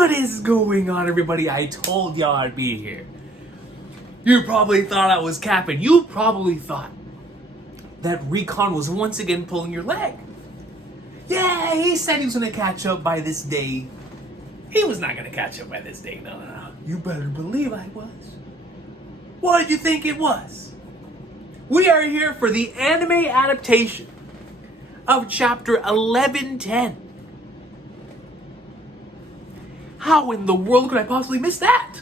What is going on, everybody? I told y'all I'd be here. You probably thought I was capping. You probably thought that Recon was once again pulling your leg. Yeah, he said he was going to catch up by this day. He was not going to catch up by this day. No. You better believe I was. What did you think it was? We are here for the anime adaptation of chapter 1110. How in the world could I possibly miss that?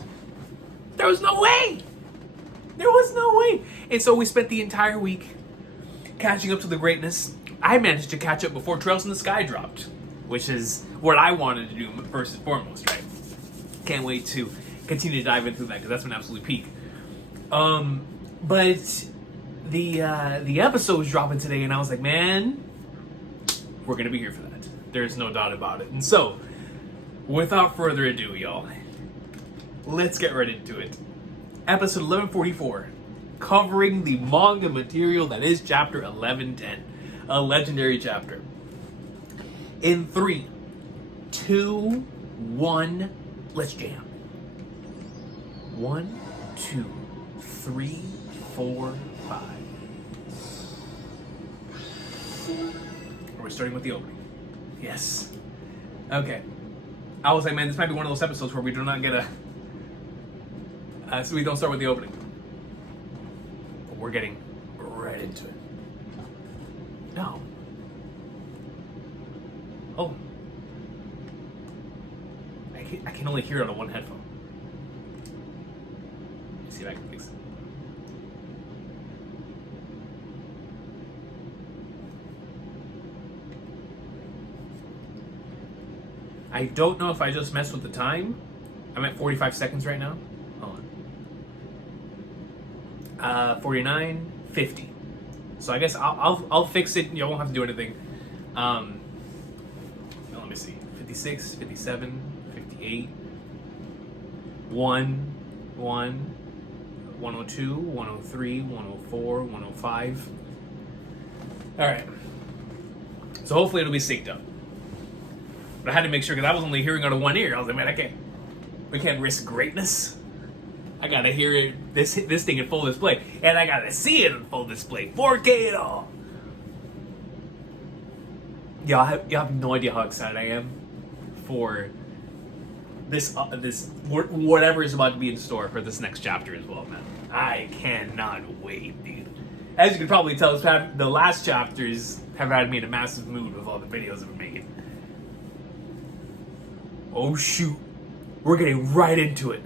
There was no way. There was no way. And so we spent the entire week catching up to the greatness. I managed to catch up before Trails in the Sky dropped, which is what I wanted to do first and foremost, right? Can't wait to continue to dive into that because that's been absolutely peak. But the episode was dropping today, and I was like, man, we're gonna be here for that. There's no doubt about it. And so, without further ado, y'all, let's get right into it. Episode 1144, covering the manga material that is chapter 1110, a legendary chapter. In 3, 2, 1, let's jam. 1, 2, 3, 4, 5. We're starting with the opening. Yes. Okay. I was like, man, this might be one of those episodes where we do not get so we don't start with the opening. But we're getting right into it. No. Oh. I can only hear it on one headphone. Let me see if I can fix it. I don't know if I just messed with the time. I'm at 45 seconds right now. Hold on. 49, 50. So I guess I'll fix it. You won't have to do anything. Let me see. 56, 57, 58. 1, 102, 103, 104, 105. All right. So hopefully it'll be synced up. But I had to make sure because I was only hearing out of one ear. I was like, man, we can't risk greatness. I gotta hear it, this thing in full display, and I gotta see it in full display, 4K and all. Y'all have no idea how excited I am for this whatever is about to be in store for this next chapter as well, man. I cannot wait, dude. As you can probably tell, the last chapters have had me in a massive mood with all the videos I've been making. Oh shoot, we're getting right into it.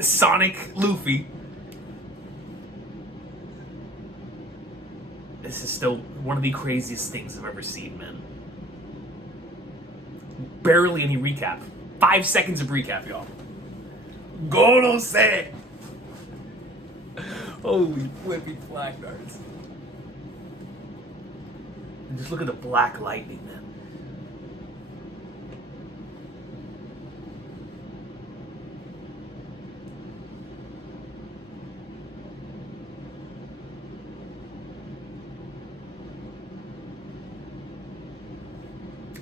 Sonic Luffy. This is still one of the craziest things I've ever seen, man. Barely any recap. 5 seconds of recap, y'all. Go no say. Holy flippy black darts. And just look at the black lightning, man.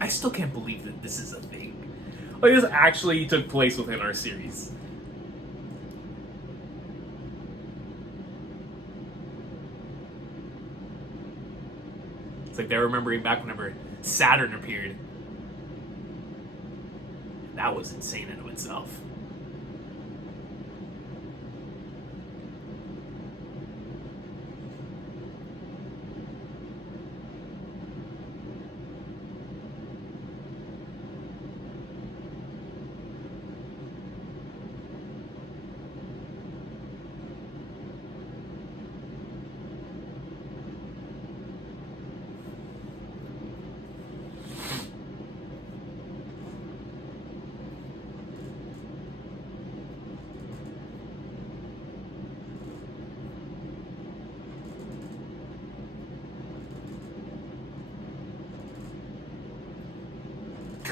I still can't believe that this is a thing. Like, this actually took place within our series. It's like they're remembering back whenever Saturn appeared. That was insane in itself.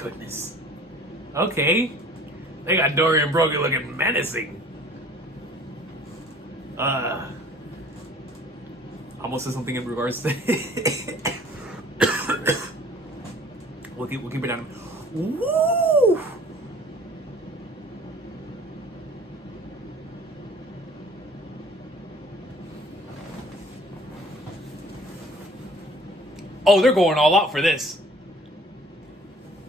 Goodness. Okay. They got Dorian Brogan looking menacing. Almost said something in regards to we'll keep it down. Woo! Oh, they're going all out for this.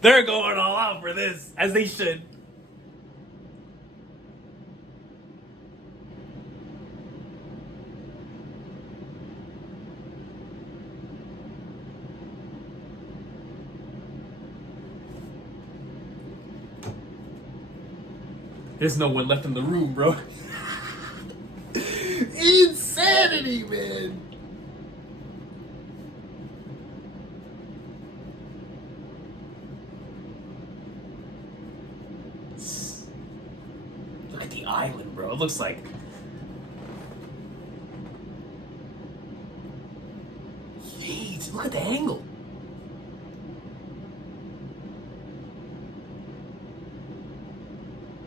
They're going all out for this, as they should. There's no one left in the room, bro. Insanity, man. Look at the island, bro. It looks like... Jeez, look at the angle.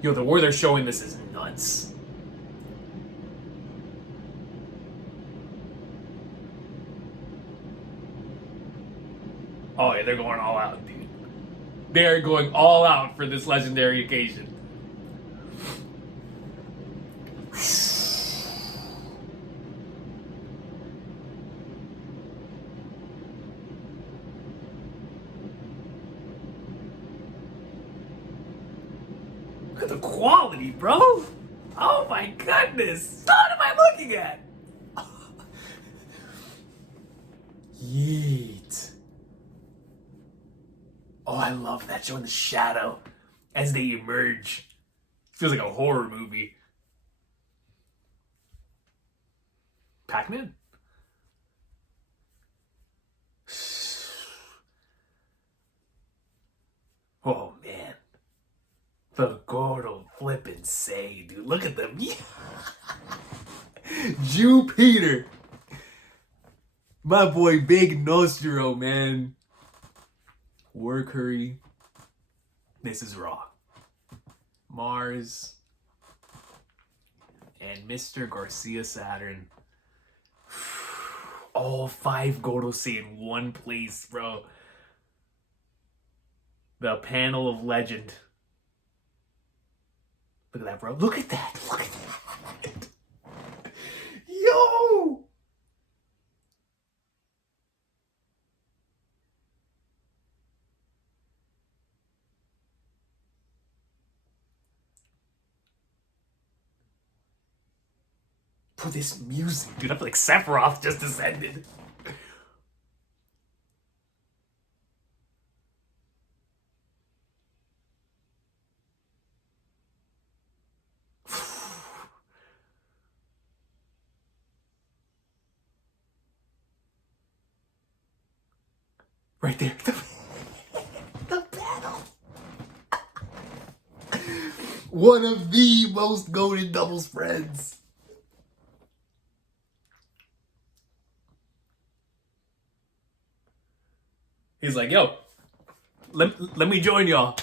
Yo, the way they're showing this is nuts. Oh yeah, they're going all out, dude. They're going all out for this legendary occasion. Look at the quality, bro. Oh my goodness. What am I looking at? Yeet. Oh, I love that, showing the shadow as they emerge. Feels like a horror movie. Pac-Man? Oh, man. The Gordo flippin' say, dude. Look at them. Jupiter. My boy Big Nostro, man. War Curry. This is Raw. Mars. And Mr. Garcia Saturn. All 5 Gordos in one place, bro. The panel of legend. Look at that, bro. Look at that. Look at that. Yo! Bro, this music, dude. I feel like Sephiroth just descended. Right there. The battle. One of the most goated double spreads. He's like, yo, let me join y'all.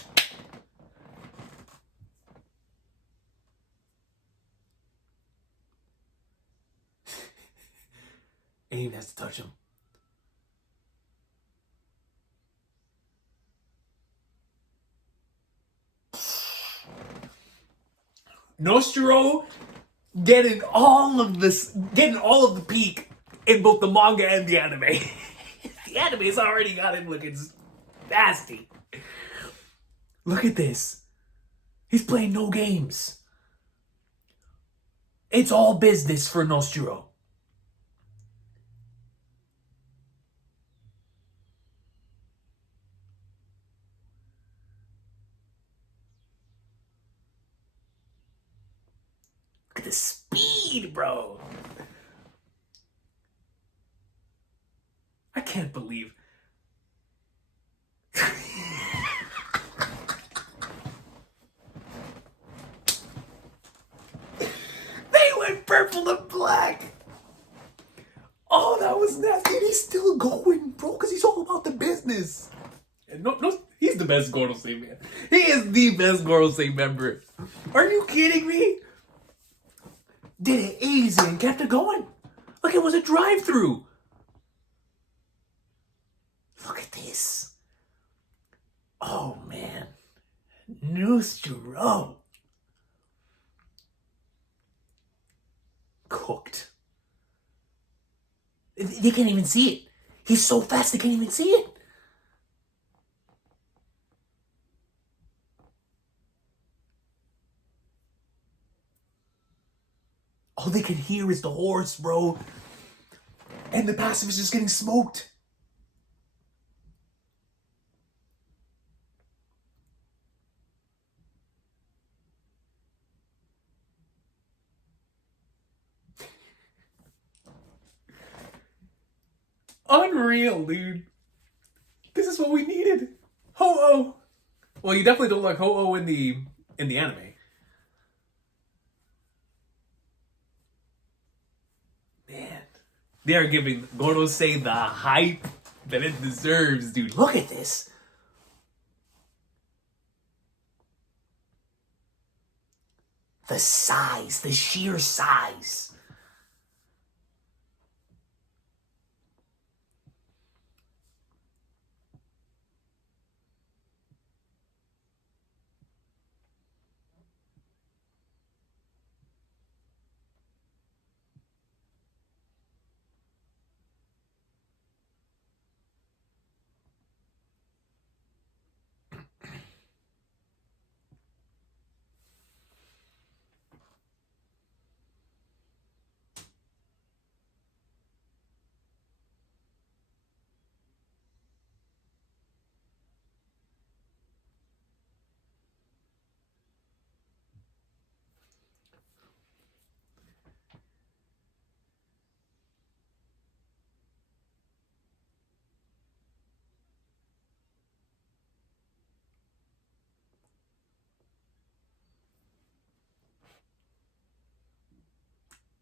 Ain't even has to touch him. Nostro getting all of the peak in both the manga and the anime. The anime's already got him looking nasty. Look at this. He's playing no games. It's all business for Nostro. Look at the speed, bro. I can't believe. They went purple and black. Oh, that was nasty. And he's still going, bro, because he's all about the business. And no, he's the best Gorosei man. He is the best Gorosei member. Are you kidding me? Did it easy and kept it going. Like it was a drive-through. Look at this. Oh, man. Nostro. Cooked. They can't even see it. He's so fast they can't even see it. All they can hear is the horse, bro. And the passive is just getting smoked. Unreal, dude. This is what we needed. Ho-Oh. Well, you definitely don't like Ho-Oh in the anime. Man. They are giving Gorosei the hype that it deserves, dude. Look at this. The size, the sheer size.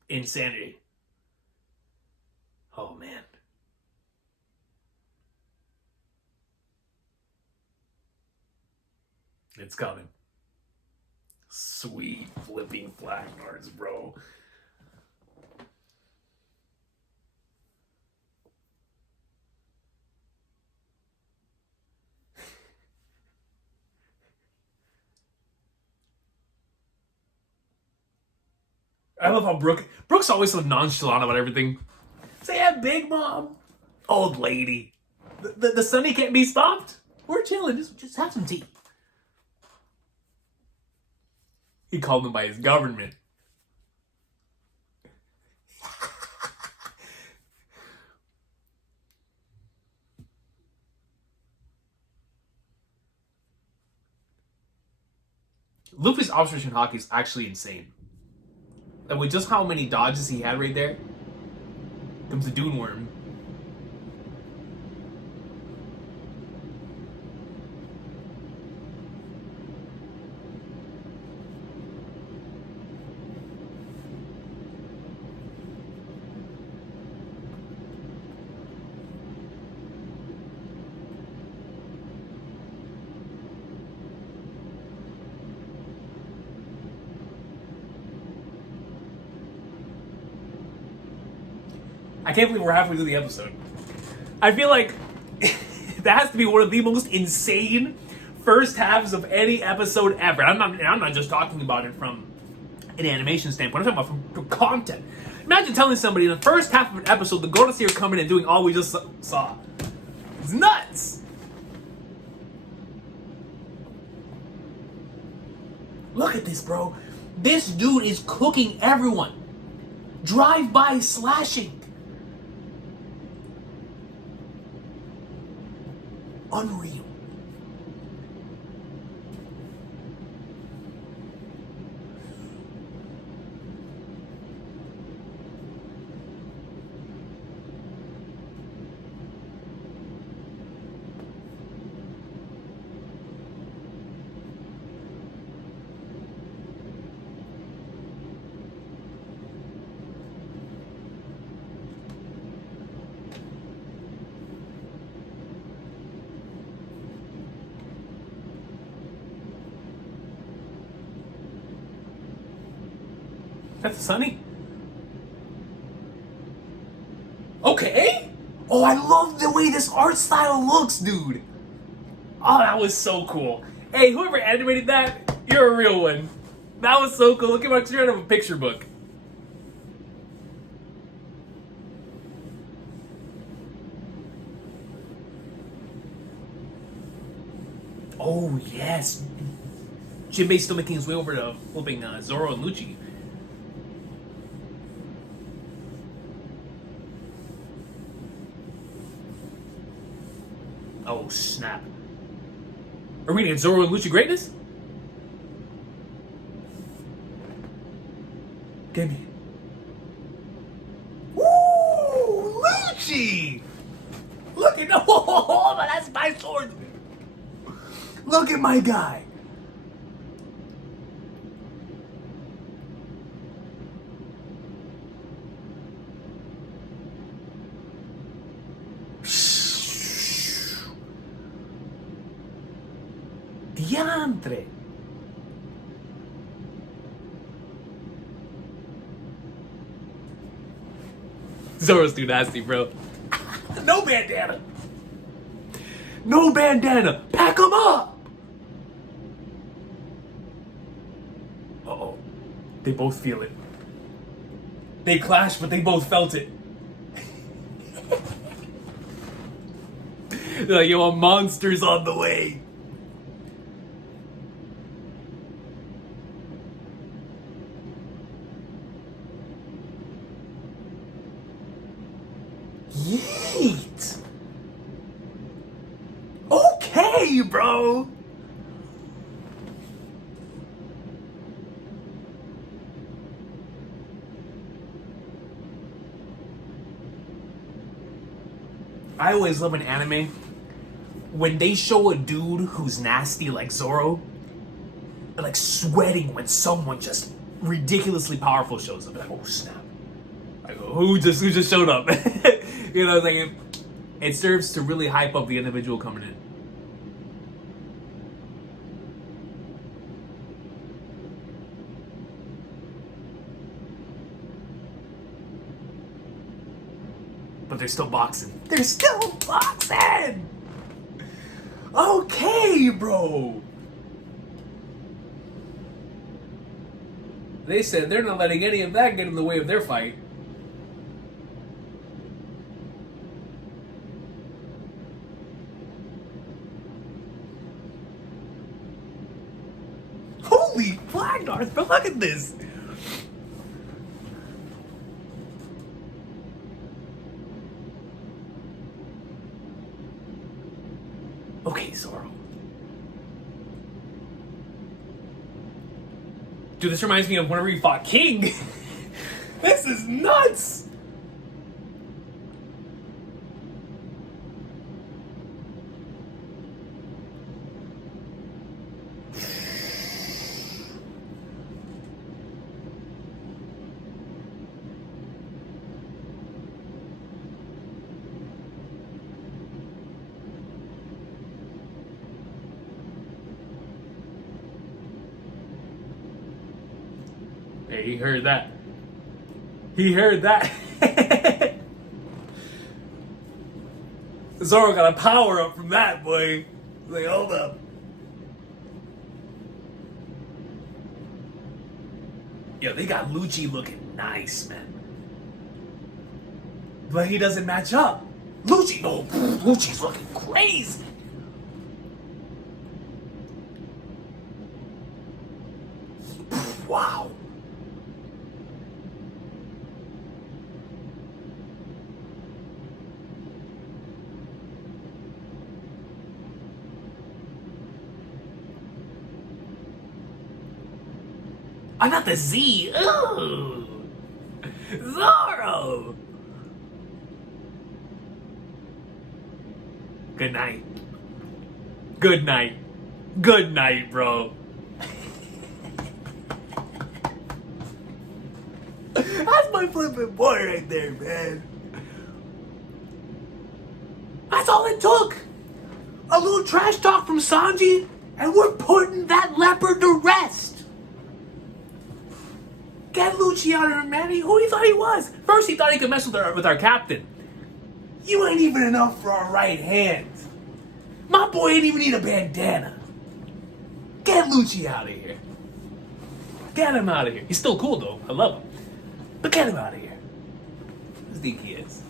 Insanity. Oh, man. It's coming. Sweet flipping flag cards, bro. I love how Brooke's always so nonchalant about everything. Say, yeah, Big Mom. Old lady. The Sunny can't be stopped. We're chilling. Just have some tea. He called him by his government. Luffy's observation hockey is actually insane. And with just how many dodges he had right there, comes the Dune Worm. I can't believe we're halfway through the episode. I feel like that has to be one of the most insane first halves of any episode ever. I'm not just talking about it from an animation standpoint. I'm talking about from content. Imagine telling somebody in the first half of an episode the Golden Seer coming and doing all we just saw. It's nuts. Look at this, bro. This dude is cooking everyone. Drive-by slashing. Unreal. That's Sunny. Okay. Oh, I love the way this art style looks, dude. Oh, that was so cool. Hey, whoever animated that, you're a real one. That was so cool. Look at my straight out of a picture book. Oh, yes. Jinbei's still making his way over to flipping Zoro and Lucci. Oh, snap. Are we getting Zoro and Lucci greatness? Give me. Woo! Lucci! Look at oh, that's my sword. Look at my guy. Diantre. Zoro's too nasty, bro. No bandana. No bandana. Pack him up. Uh-oh. They both feel it. They clashed, but they both felt it. They're like, yo, a monster's on the way. Yeet! Okay, bro! I always love an anime when they show a dude who's nasty like Zoro, like sweating when someone just ridiculously powerful shows up. Like, oh snap! Like, who just showed up? You know, like it serves to really hype up the individual coming in. But they're still boxing. They're still boxing! Okay, bro! They said they're not letting any of that get in the way of their fight. Holy Black Darth, bro, look at this! Okay, Zoro. Dude, this reminds me of whenever you fought King. This is nuts! Hey, he heard that. He heard that. Zoro got a power up from that, boy. Like, hold up. Yo, they got Lucci looking nice, man. But he doesn't match up. Lucci, no, Lucci's looking crazy. Wow. I'm not the Z. Ooh. Zoro. Good night. Good night. Good night, bro. That's my flipping boy right there, man. That's all it took. A little trash talk from Sanji, and we're putting that leopard to rest. Get Lucci out of him, man. Who he thought he was? First, he thought he could mess with our captain. You ain't even enough for our right hand. My boy ain't even need a bandana. Get Lucci out of here. Get him out of here. He's still cool, though. I love him. But get him out of here. As deep he is.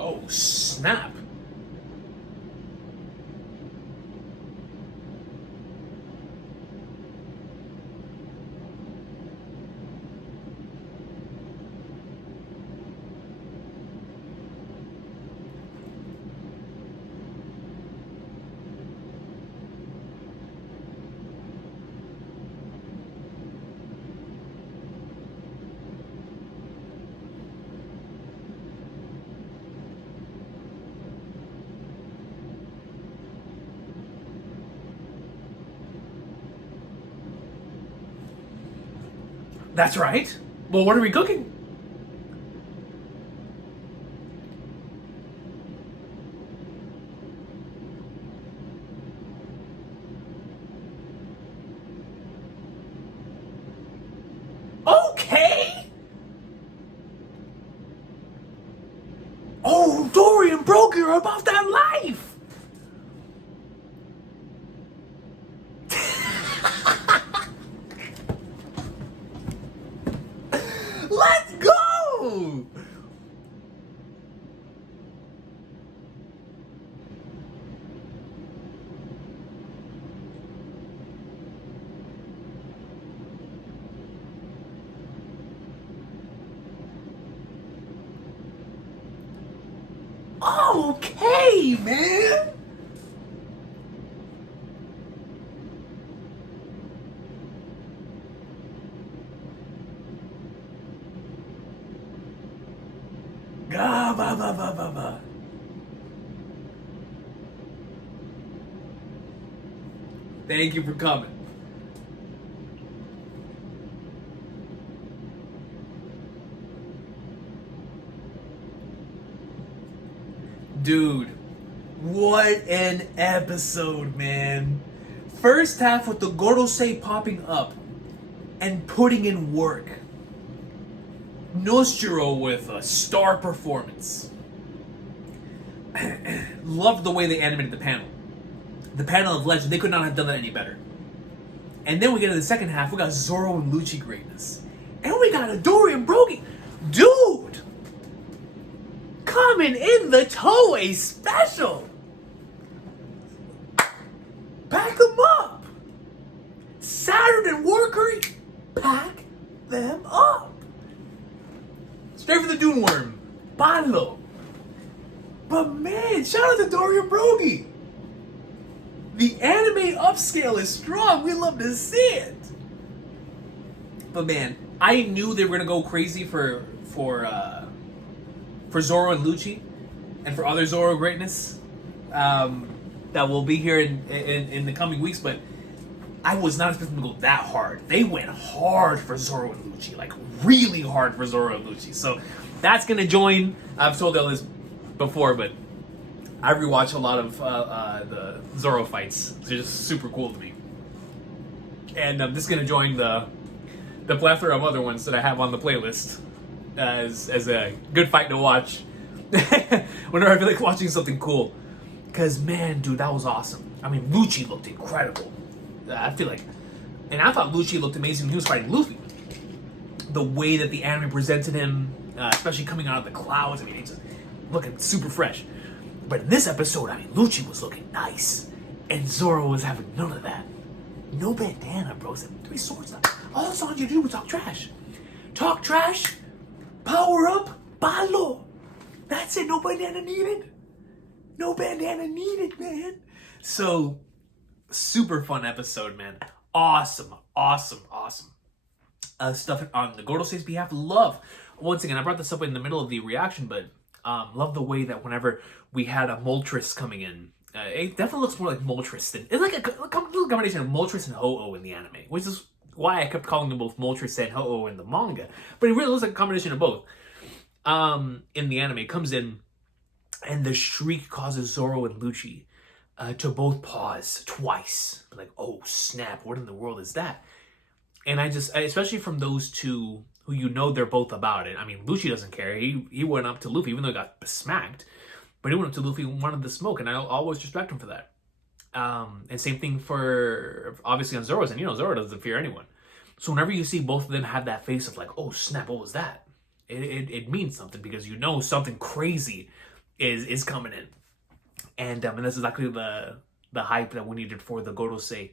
Oh, snap. That's right. Well, what are we cooking? Okay. Oh, Dory and Brokey are about that life. Let's go! Okay, man. Ga ba ba ba ba ba. Thank you for coming. Dude, what an episode, man. First half with the Gorosei popping up and putting in work. Noshiro with a star performance. Loved the way they animated the panel. The panel of legend, they could not have done that any better. And then we get to the second half, we got Zoro and Lucci greatness. And we got Adori and Brokey. Dude! Coming in the Toei special! Pack them up! Saturn and Warcurry, pack them up! Straight for the Dune Worm. Banlo. But man, shout out to Dory and Brokey! The anime upscale is strong. We love to see it. But man, I knew they were gonna go crazy for Zoro and Lucci, and for other Zoro greatness that will be here in the coming weeks. But I was not expecting them to go that hard. They went hard for Zoro and Lucci, like really hard for Zoro and Lucci. So that's gonna join. I've told y'all this before, but I rewatch a lot of the Zoro fights. They're just super cool to me. And this is going to join the plethora of other ones that I have on the playlist as a good fight to watch whenever I feel like watching something cool. Because, man, dude, that was awesome. I mean, Lucci looked incredible. I feel like... And I thought Lucci looked amazing when he was fighting Luffy. The way that the anime presented him, especially coming out of the clouds, I mean, he's just looking super fresh. But in this episode, I mean, Lucci was looking nice. And Zoro was having none of that. No bandana, bro. 3 swords. All that's on you to do was talk trash. Talk trash, power up, palo. That's it. No bandana needed. No bandana needed, man. So, super fun episode, man. Awesome. Stuff on the Gorosei's behalf. Love. Once again, I brought this up in the middle of the reaction, but love the way that whenever we had a Moltres coming in it definitely looks more like Moltres than it's like a combination of Moltres and Ho-Oh in the anime, which is why I kept calling them both Moltres and Ho-Oh in the manga. But it really looks like a combination of both. In the anime, it comes in, and the shriek causes Zoro and Lucci to both pause twice. Like, oh snap! What in the world is that? And especially from those two who they're both about it. I mean, Lucci doesn't care. He went up to Luffy, even though he got smacked. But he went up to Luffy and wanted the smoke, and I always respect him for that. And same thing for, obviously, on Zoro's, and Zoro doesn't fear anyone. So whenever you see both of them have that face of like, oh snap, what was that? It means something, because something crazy is coming in. And that's exactly the hype that we needed for the Gorosei.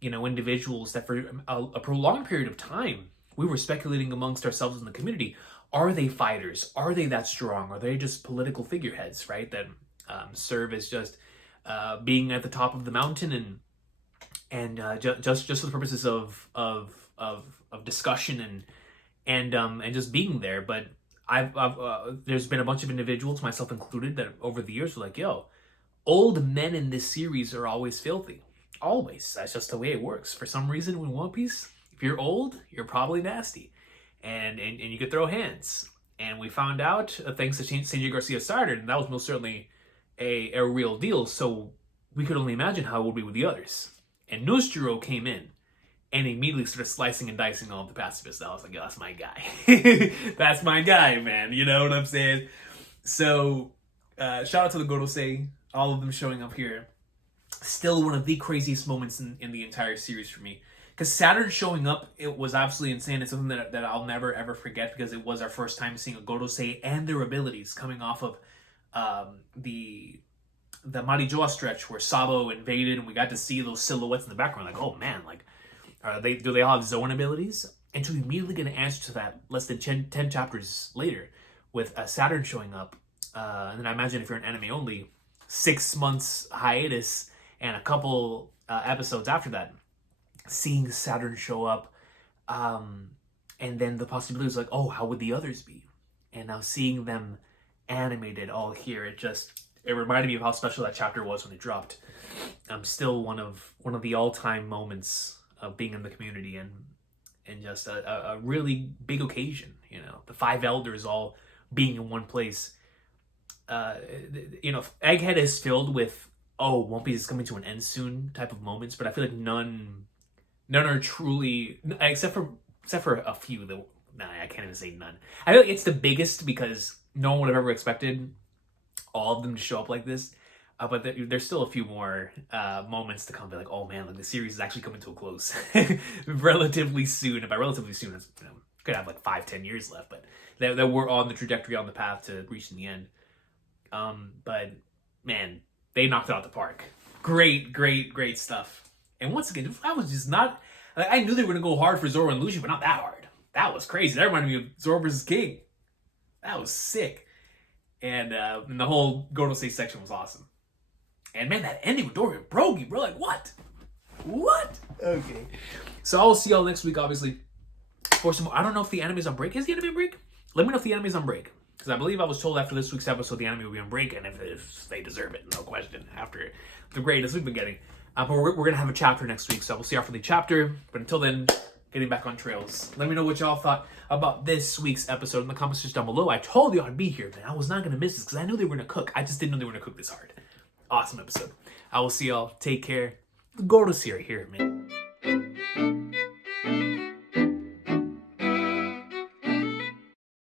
Individuals that for a prolonged period of time, we were speculating amongst ourselves in the community. Are they fighters? Are they that strong? Are they just political figureheads, right? That serve as just being at the top of the mountain and just for the purposes of discussion and just being there. But I've there's been a bunch of individuals, myself included, that over the years were like, yo, old men in this series are always filthy. Always. That's just the way it works. For some reason, in One Piece, if you're old, you're probably nasty. And you could throw hands. And we found out, thanks to Sanji Garcia Starter, and that was most certainly a real deal. So we could only imagine how it would be with the others. And Nostro came in and immediately started slicing and dicing all of the pacifists. I was like, yo, that's my guy. That's my guy, man. You know what I'm saying? So shout out to the Gorosei, all of them showing up here. Still one of the craziest moments in the entire series for me. Because Saturn showing up, it was absolutely insane. It's something that I'll never ever forget, because it was our first time seeing a Gorosei and their abilities coming off of the Marijoa stretch where Sabo invaded, and we got to see those silhouettes in the background. Like, oh man, like, do they all have zone abilities? And to immediately get an answer to that less than 10 chapters later with Saturn showing up, and then I imagine if you're an anime only, 6 months hiatus and a couple episodes after that, seeing Saturn show up, and then the possibility is like, oh, how would the others be? And now seeing them animated all here, it reminded me of how special that chapter was when it dropped. Still one of the all-time moments of being in the community, and just a really big occasion. The 5 elders all being in one place. Egghead is filled with, oh, One Piece is coming to an end soon type of moments, but I feel like none are truly, except for a few. I can't even say none. I feel like it's the biggest because no one would have ever expected all of them to show up like this. But there's still a few more moments to come. Be like, oh man, like the series is actually coming to a close relatively soon. And by relatively soon, it's could have like 5-10 years left, but that we're on the trajectory, on the path to reaching the end. But man, they knocked it out the park. Great stuff. And once again, I was just not, I knew they were going to go hard for Zoro and Lucci, but not that hard. That was crazy. That reminded me of Zoro vs. King. That was sick. And the whole Gorosei section was awesome. And man, that ending with Dory and Brogy, bro, like what? Okay. So I will see y'all next week, obviously, for some more. I don't know if the anime's on break. Is the anime on break? Let me know if the anime's on break. Because I believe I was told after this week's episode the anime will be on break, and if they deserve it, no question, after the greatest we've been getting. But we're going to have a chapter next week, so we'll see y'all for the chapter. But until then, getting back on trails. Let me know what y'all thought about this week's episode in the comments just down below. I told you I'd be here, man. I was not going to miss this because I knew they were going to cook. I just didn't know they were going to cook this hard. Awesome episode. I will see y'all. Take care. The Gordo's here, man.